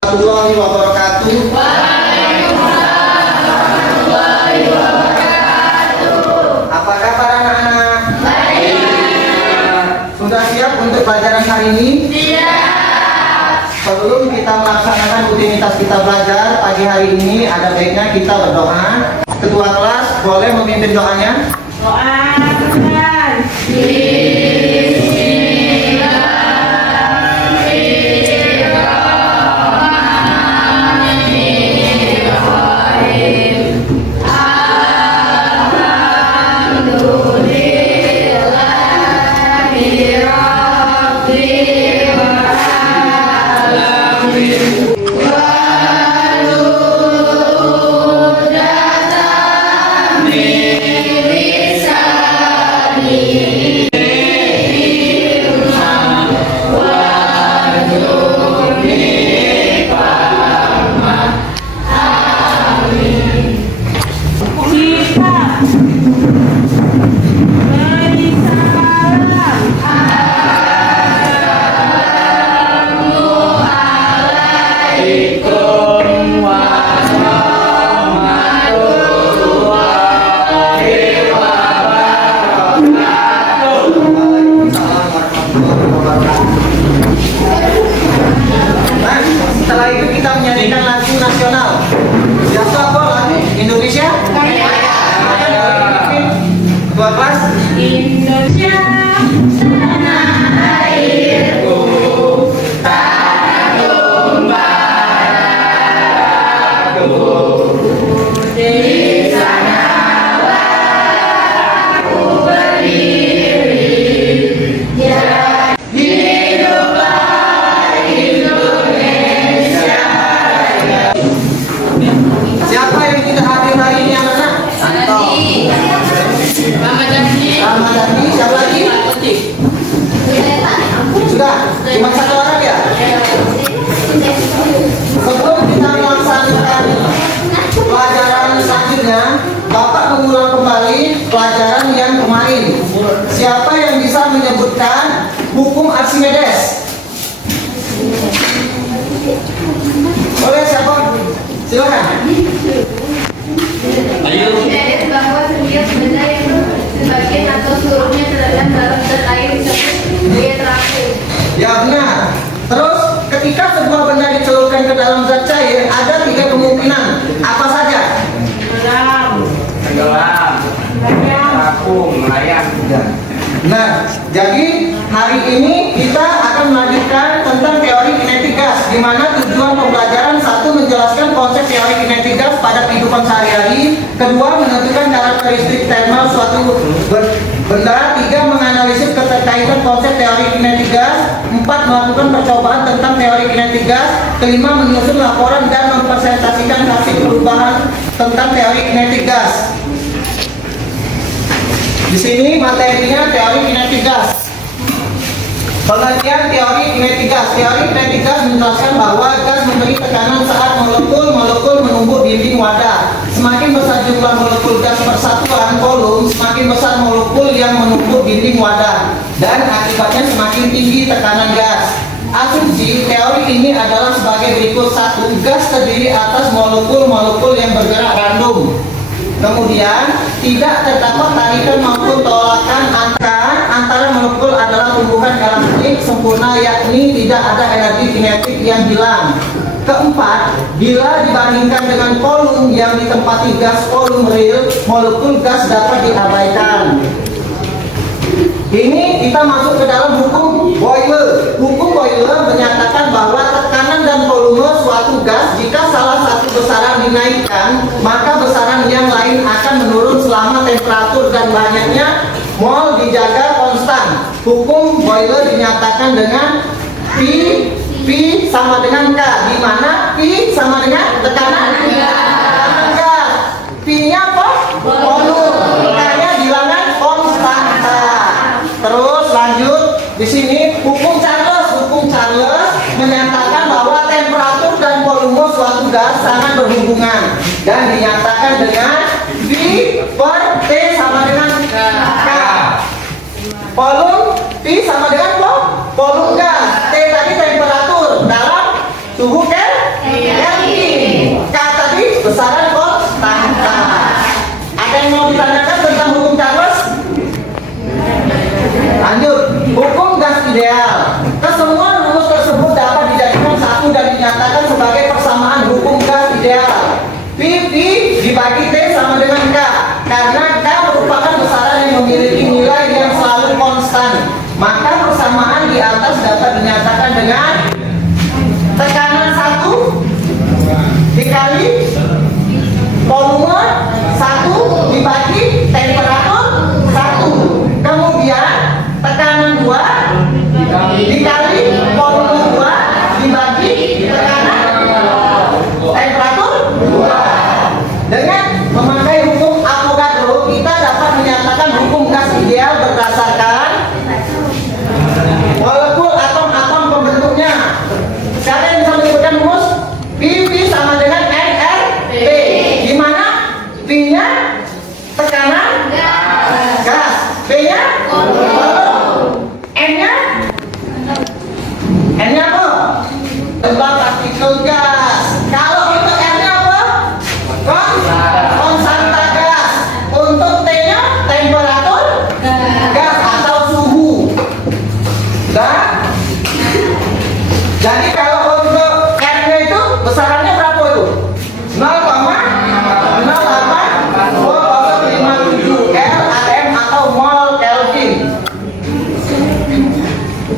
Warahmatullahi wabarakatuh. Waalaikumsalam warahmatullahi wabarakatuh. Apa kabar anak-anak? Baik. Sudah siap untuk pelajaran hari ini? Siap. Sebelum kita melaksanakan rutinitas kita belajar pagi hari ini, ada baiknya kita berdoa. Ketua kelas boleh memimpin doanya? Doa. Setelah itu kita menyanyikan lagu nasional. Biasa apa lagu Indonesia? Ketua kelas? Indonesia tanah airku, tanah tumpahku. Di sana aku berdiri. Hiduplah Indonesia. Siapa yang kita hadir hari ini anak-anak? Ramadhani, siapa lagi? Sudah, cuma satu orang ya? Sebelum kita melaksanakan pelajaran selanjutnya, Bapak mengulang kembali pelajaran yang kemarin. Siapa yang bisa menyebutkan hukum Archimedes? Boleh siapa? Silakan. Archimedes bahwa setiap benda yang sebagian atau seluruhnya terdapat dalam zat air disebut daya terakhir. Ya benar. Terus ketika sebuah benda dicelupkan ke dalam zat cair, ada tiga kemungkinan. Apa saja? Tenggelam, vakum, melayang. Nah, jadi hari ini kita akan melanjutkan tentang teori kinetik gas, di mana tujuan pembelajaran satu menjelaskan konsep teori kinetik gas pada kehidupan sehari-hari, kedua menentukan karakteristik thermal suatu benda, tiga menganalisis keterkaitan konsep teori kinetik gas, empat melakukan percobaan tentang teori kinetik gas, kelima menyusun laporan dan mempresentasikan hasil perubahan tentang teori kinetik gas. Di sini materinya teori kinetik gas. Pengertian teori kinetik gas. Teori kinetik gas menjelaskan bahwa gas memberi tekanan saat molekul-molekul menumbuk dinding wadah. Semakin besar jumlah molekul gas persatuan volume, semakin besar molekul yang menumbuk dinding wadah, dan akibatnya semakin tinggi tekanan gas. Asumsi teori ini adalah sebagai berikut: satu, gas terdiri atas molekul-molekul yang bergerak random. Kemudian, tidak terdapat tarikan maupun tolakan antara molekul adalah tumbuhan elastik sempurna, yakni tidak ada energi kinetik yang hilang. Keempat, bila dibandingkan dengan volume yang ditempati gas volume real, molekul gas dapat diabaikan. Ini kita masuk ke dalam hukum Boyle. Hukum Boyle menyatakan bahwa tekanan dan volume suatu gas, jika salah satu besaran dinaikkan, maka besaran yang lain akan menurun selama temperatur dan banyaknya mol dijaga konstan. Hukum Boyle dinyatakan dengan P sama dengan K, di mana P sama dengan tekanan gas. P-nya apa? Volume. K-nya bilangan konstanta. Terus lanjut di sini hukum Charles. Hukum Charles menyatakan bahwa temperatur dan volume suatu gas sangat berhubungan dan dinyatakan dengan V per T sama dengan K. Volume T sama dengan volume gas. T tadi temperatur dalam suhu dinyatakan sebagai persamaan hukum gas ideal. P dibagi T sama dengan K, karena K merupakan besaran yang memiliki nilai yang selalu konstan. Maka persamaan di atas dapat dinyatakan dengan tekanan 1 dikali volume 1 dibagi temperatur 1. Kemudian tekanan 2 dikali volume 2 dibagi tekanan temperatur 2. Dengan memakai hukum Avogadro, kita dapat menyatakan hukum gas ideal berdasarkan molekul atom-atom pembentuknya. Siapa yang bisa menyebutkan rumus? P sama dengan nRT, di mana P-nya tekanan gas, P-nya N-nya apa? Jumlah partikel gas. Kalau untuk R-nya apa? Konstanta gas. Untuk T-nya temperatur gas atau suhu. Dan jadi kalau untuk R-nya itu besarannya berapa itu? 0,0857 L atm atau mol Kelvin.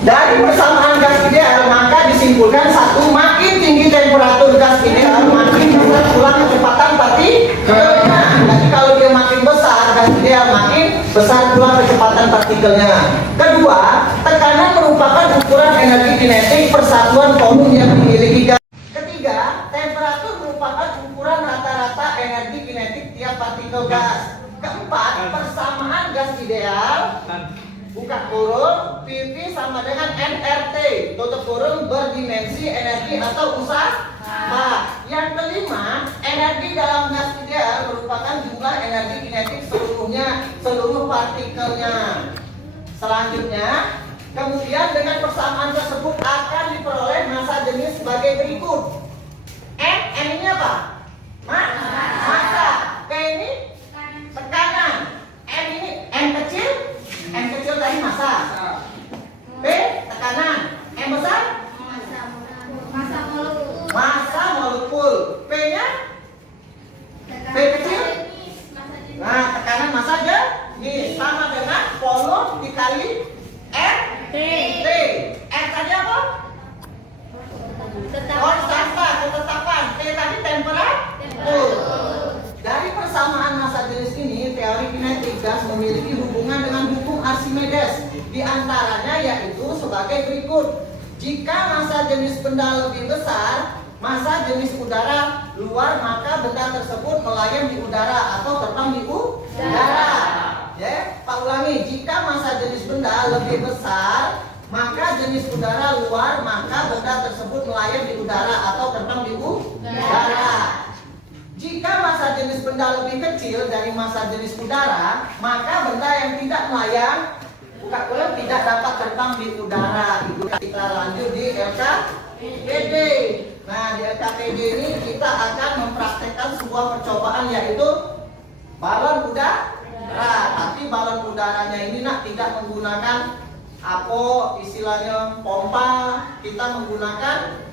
Dari persamaan gas ideal maka disimpulkan satu, makin tinggi temperatur gas ideal makin besar pula kecepatan partikelnya. Jadi kalau dia makin besar gas ideal makin besar pula kecepatan partikelnya. Kedua, tekanan merupakan ukuran energi kinetik persatuan volume yang dimiliki gas. Ketiga, temperatur merupakan ukuran rata-rata energi kinetik tiap partikel gas. Keempat, persamaan gas ideal buka kurung PP sama dengan nRT, tutup kurung berdimensi energi atau usaha. Yang kelima, energi dalam gas ideal merupakan jumlah energi kinetik seluruhnya, seluruh partikelnya. Selanjutnya, kemudian dengan persamaan tersebut akan diperoleh massa jenis sebagai berikut. M ini apa? Massa. P ini tekanan. M ini M kecil tadi massa. P tekanan. M besar massa molekul. P-nya P kecil. Nah, tekanan massa aja ini sama dengan volume dikali R T. R tadi apa? Konstanta, ketetapan. T tadi temperatur. Dari persamaan massa jenis ini, teori kinetik gas memiliki hubungan dengan hukum Archimedes. Di antaranya yaitu sebagai berikut. Jika massa jenis benda lebih besar, massa jenis udara luar, maka benda tersebut melayang di udara atau terbang di udara. Ya, Pak ulangi. Jika massa jenis benda lebih besar, maka jenis udara luar, maka benda tersebut melayang di udara atau terbang di udara. Jika massa jenis benda lebih kecil dari massa jenis udara, maka benda yang tidak melayang tidak dapat terbang di udara. Itu kita lanjut di LKPD. Nah, di LKPD ini kita akan mempraktekkan sebuah percobaan yaitu balon udara. Tapi balon udaranya ini tidak menggunakan apa istilahnya pompa, kita menggunakan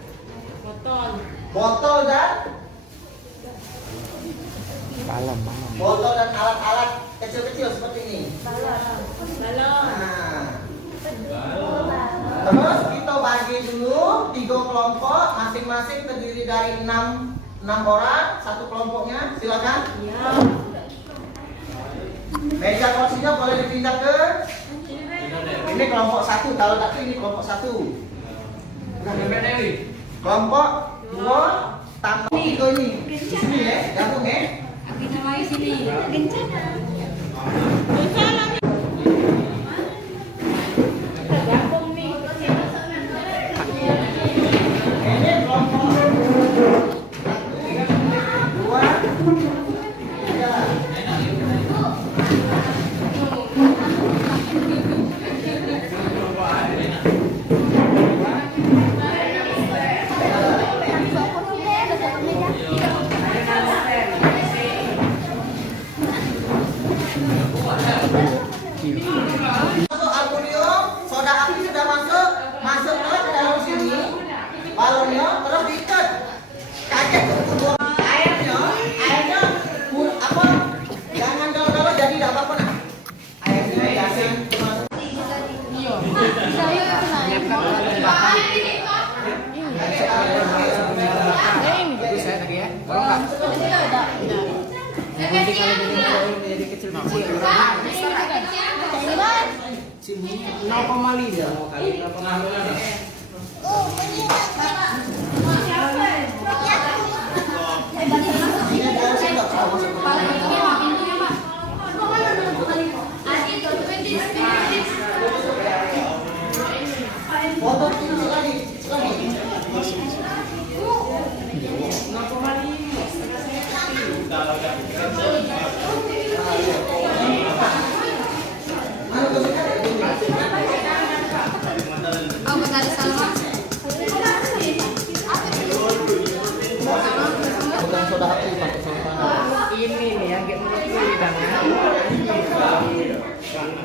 botol dan botol dan alat-alat kecil-kecil seperti ini. Nah, terus kita bagi dulu 3 kelompok, masing-masing terdiri dari 6 orang satu kelompoknya. Silakan. Meja kursinya boleh dipindah ke ini kelompok 1, kalau tak ini kelompok 1. Kelompok 2 tambah ini. Di sini ya, gabung ya. Kita main sini. Ini kelompok 1, 2, 3. jadi kecil-kecil. Kenapa mali dia mau kali apa namanya? Ini ada saya nggak tahu masuk ke foto lagi. Bukan soda api, pakai soda panas. Ini nih yang kayak menurutku lidahnya.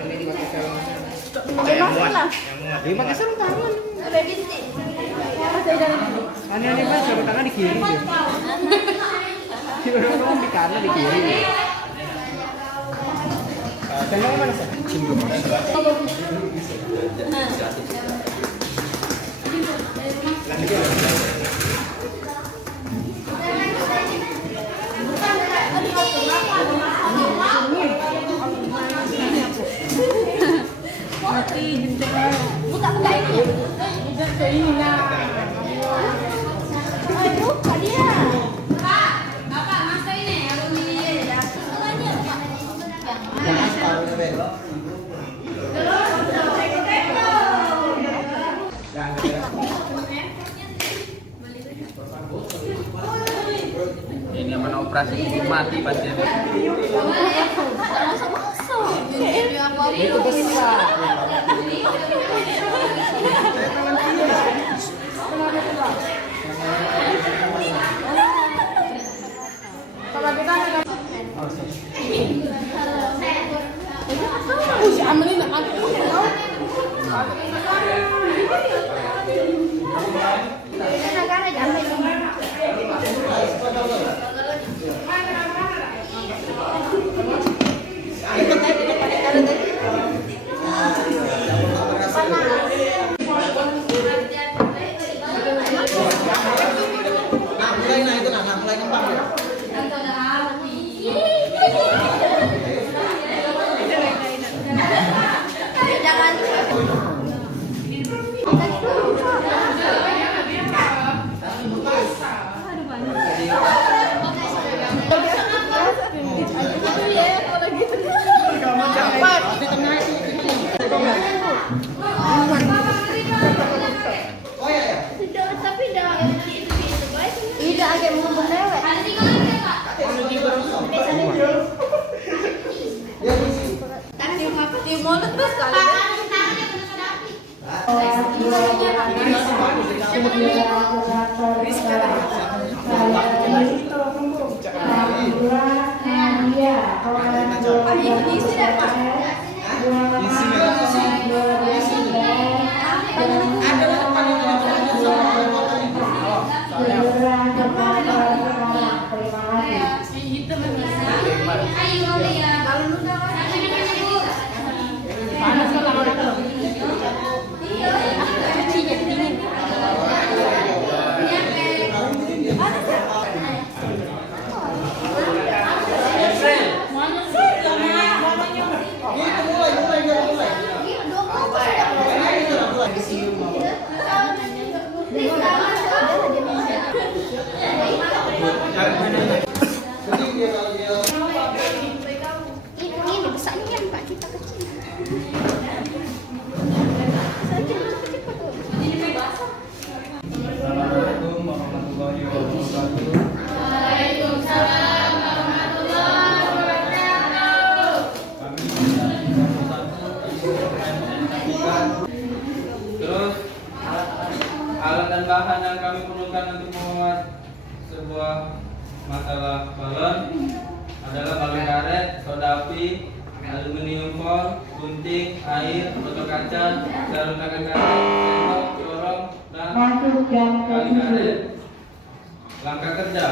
Ini dipakai sarung. Yang muat. Dipakai sarung tangan. Aneh-aneh banget sarung tangan di kiri tuh. Orang di kanan di kiri. Tengoknya mana sih? Cinggung. Mati jendela. Buka ini. Buka ke ini lah. Buka dia. Bapak, masa ini aku ini ya. Jangan separuhnya belok. Ini mana operasi mati pasien. Itu besar. Si Amelie nak makan. Nah, itu nah, mulai ngembang ya. Jangan. Oh iya ya. Tapi dah tidak agak mau lewat. Ada 3 lagi Kak. Ya isi. Tadi apa di mulut bos kali. Ini besarnya Pak kita kecil. Assalamualaikum warahmatullahi wabarakatuh. Waalaikumsalam warahmatullahi wabarakatuh. Terus alat dan bahan yang kami perlukan untuk membuat sebuah masalah balon adalah balon karet, soda api, aluminium foil, gunting, air, botol kaca, sarung tangan karet, sendok, corong, dan tali karet. Langkah kerja.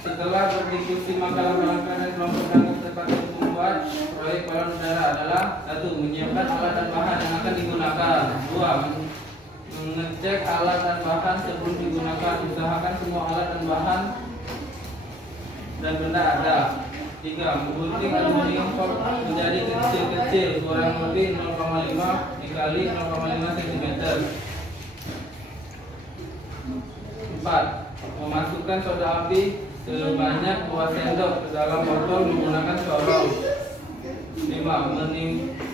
Setelah berdiskusi maka langkah-langkah dan kelompok yang tepat untuk membuat proyek balon udara adalah: 1. Menyiapkan alat dan bahan yang akan digunakan. 2. Mengecek alat dan bahan sebelum digunakan. Usahakan semua alat dan bahan dan benda ada. 3. Menggunting aluminium foil menjadi kecil-kecil kurang lebih 0,5 dikali 0,5 cm. 4. Memasukkan soda api sebanyak 2 sendok ke dalam botol menggunakan corong. 5.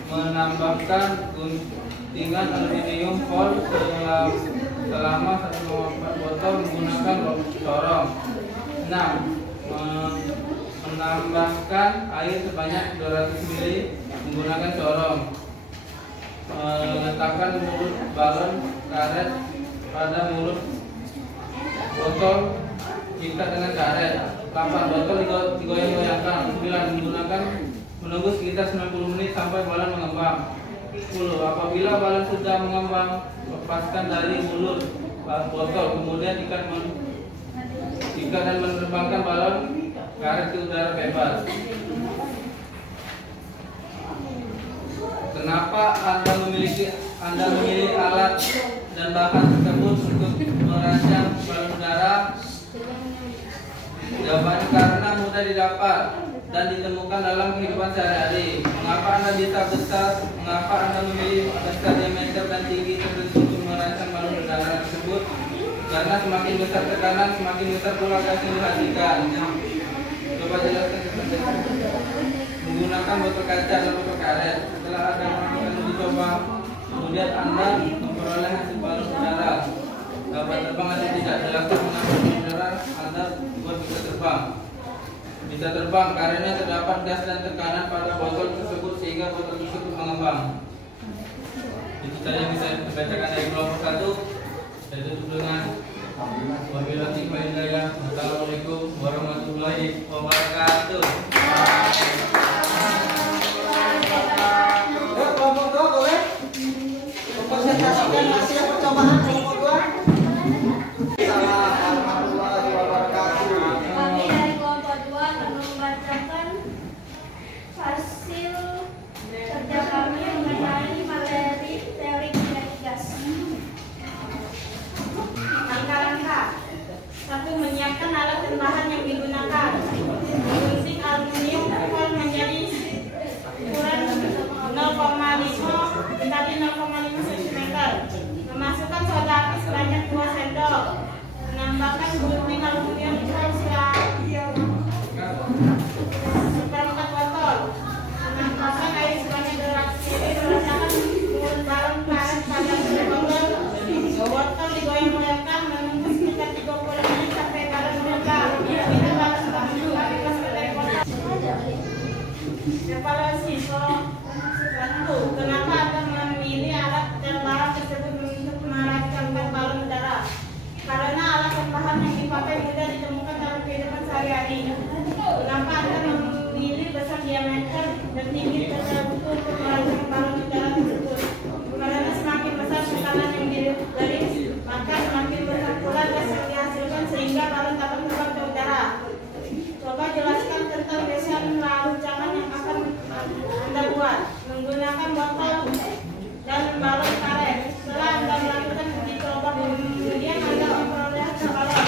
Menambahkan guntingan aluminium foil selama 1,4 botol menggunakan corong. 6. Menambahkan air sebanyak 200 ml menggunakan corong. Meletakkan mulut balon karet pada mulut botol ikat dengan karet. 8. Botol digoyang-goyangkan. 9. Menunggu sekitar 90 menit sampai balon mengembang. 10. Apabila balon sudah mengembang, lepaskan dari mulut botol, kemudian ikat dan menerbangkan balon karet ke udara bebas. Kenapa Anda memilih alat dan bahan tersebut untuk merancang balon udara? Jawabannya karena mudah didapat dan ditemukan dalam kehidupan sehari-hari. Mengapa Anda bisa besar? Mengapa Anda memilih besar diameter dan tinggi tertentu untuk merancang balon udara tersebut? Karena semakin besar tekanan, semakin besar pula gas yang dihasilkan. Coba jelaskan seperti itu. Menggunakan botol kaca dan botol karet. Setelah Anda melakukan uji coba, kemudian Anda memperoleh hasil balon udara. Dapat terbang atau tidak? Jelaskan mengapa balon udara Anda buat bisa terbang. Bisa terbang karena terdapat gas dan tekanan pada botol tersebut sehingga botol tersebut mengembang. Itu saja bisa dibacakan dari kelompok 1. Saya tutup dengan wabillahi taufiq wal hidayah. Assalamualaikum warahmatullahi wabarakatuh. Kelompok 2 boleh presentasikan hasil percobaan kelompok 2. Assalamualaikum warahmatullahi wabarakatuh. Kami dari kelompok 2 akan membacakan hasil kerja kami mengenai materi teori kinetik gas. Langkah-langkah. 1. Menyiapkan alat dan bahan yang digunakan. Gunting aluminium foil menjadi ukuran 0,5 dikali 0,5 cm. Memasukkan soda api sebanyak 2 sendok. Menambahkan gunting aluminium foil seperempat botol. Menambahkan air sebanyak 200 ml. Meletakkan mulut balon karet pada botol. Botol digoyang-goyangkan menunggu sekitar 30 menit sampai balon meledak. Bila balon sudah meledak, lepaskan dari botol. Evaluasi. 1. Kenapa Anda memilih alat dan bahan tersebut untuk merancang balon udara? Karena alat dan bahan yang dipakai mudah ditemukan dalam kehidupan sehari-hari. Kenapa Anda memilih besar diameter dan tinggi tersebut untuk merancang balon udara tersebut? Karena semakin besar tekanan yang diberi, maka semakin besar pula gas yang dihasilkan sehingga balon dapat terbang ke udara. Coba jelaskan tentang desain rancangan yang akan Anda buat menggunakan botol dan balon karet. Setelah Anda melakukan uji coba, kemudian Anda memperoleh hasil balon.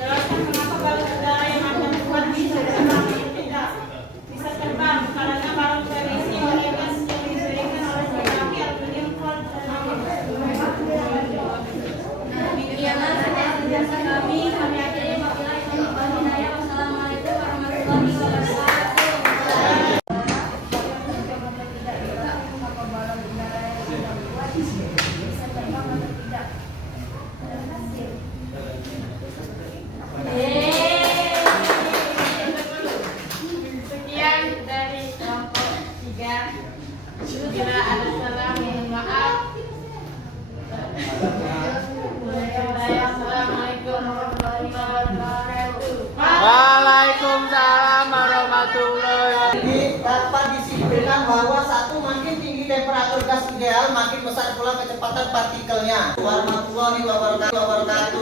Jelaskan mengapa balon udara yang Anda buat bisa terbang atau tidak. Bisa terbang karena balon terisi oleh gas yang diberikan oleh soda api aluminium foil. Demikianlah saja penjelasan kami. Kami akhiri wabillahi taufiq wal hidayah. Wassalamualaikum warahmatullahi wabarakatuh. Sekian dari kelompok 3. Bila ada salah, mohon maaf. Assalamualaikum warahmatullahi wabarakatuh. Waalaikumsalam warahmatullahi wabarakatuh. Jadi dapat disimpulkan bahwa 1. Makin tinggi temperatur gas ideal, makin besar pula kecepatan partikelnya. Warahmatullahi wabarakatuh.